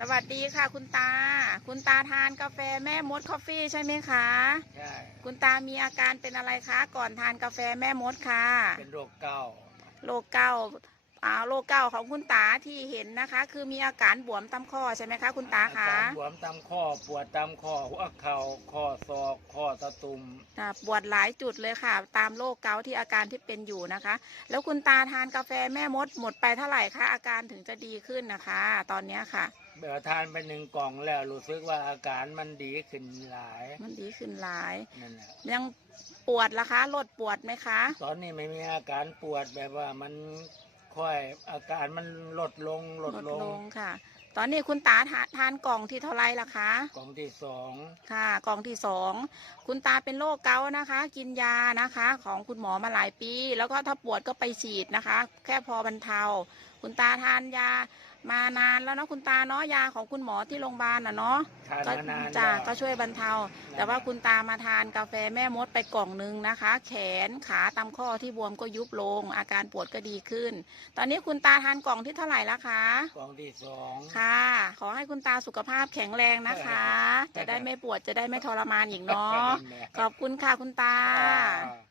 สวัสดีค่ะคุณตา คุณตาทานกาแฟแม่มดคอฟฟี่ใช่ไหมคะ ใช่ คุณตามีอาการเป็นอะไรคะ ก่อนทานกาแฟแม่มดค่ะ เป็นโรคเก้าโรคเก้าอ่า โรคเก้าของคุณตาที่เห็นนะคะ คือมีอาการบวมตามข้อใช่ไหมคะคุณตาอาคะการบวมตามข้อปวดตามข้อหัวเข่าข้อศอกข้อตะตุ่มอ่าปวดหลายจุดเลยค่ะ ตามโรคเกาต์ที่อาการที่เป็นอยู่นะคะ แล้วคุณตาทานกาแฟแม่มดหมดไปเท่าไหร่คะอาการถึงจะดีขึ้นนะคะ ตอนเนี้ยค่ะ เบื่อทานไปหนึ่งกล่องแล้วรู้สึกว่าอาการมันดีขึ้นหลายมันดีขึ้นหลาย นั่นแหละยังปวดละคะลดปวดไหมคะ ตอนนี้ไม่มีอาการปวดแบบว่ามัน ค่อยอาการมันลดลงลดลงค่ะ ตอนนี้คุณตาทาทานกล่องที่เท่าไหรล่ะคะกล่องที่สองค่ะ กล่องที่สองคุณตาเป็นโรคเกาต์นะคะ กินยานะคะ ของคุณหมอมาหลายปี แล้วก็ถ้าปวดก็ไปฉีดนะคะ แค่พอบรรเทา คุณตาทานยามานานแล้วเนาะคุณตาเนาะยาของคุณหมอที่โรงพยาบาลน่ะเนาะทานก็มานานจ้าแล้ว ก็ช่วยบรรเทา แต่ว่าคุณตามาทานกาแฟแม่มดไปกล่องหนึ่งนะคะ แขนขาตามข้อที่บวมก็ยุบลง อาการปวดก็ดีขึ้น ตอนนี้คุณตาทานกล่องที่เท่าไหร่แล้วคะ กล่องที่สองค่ะ ขอให้คุณตาสุขภาพแข็งแรงนะคะ จะได้ไม่ปวดจะได้ไม่ทรมานอีกเนาะ ขอบคุณค่ะคุณตา อ่า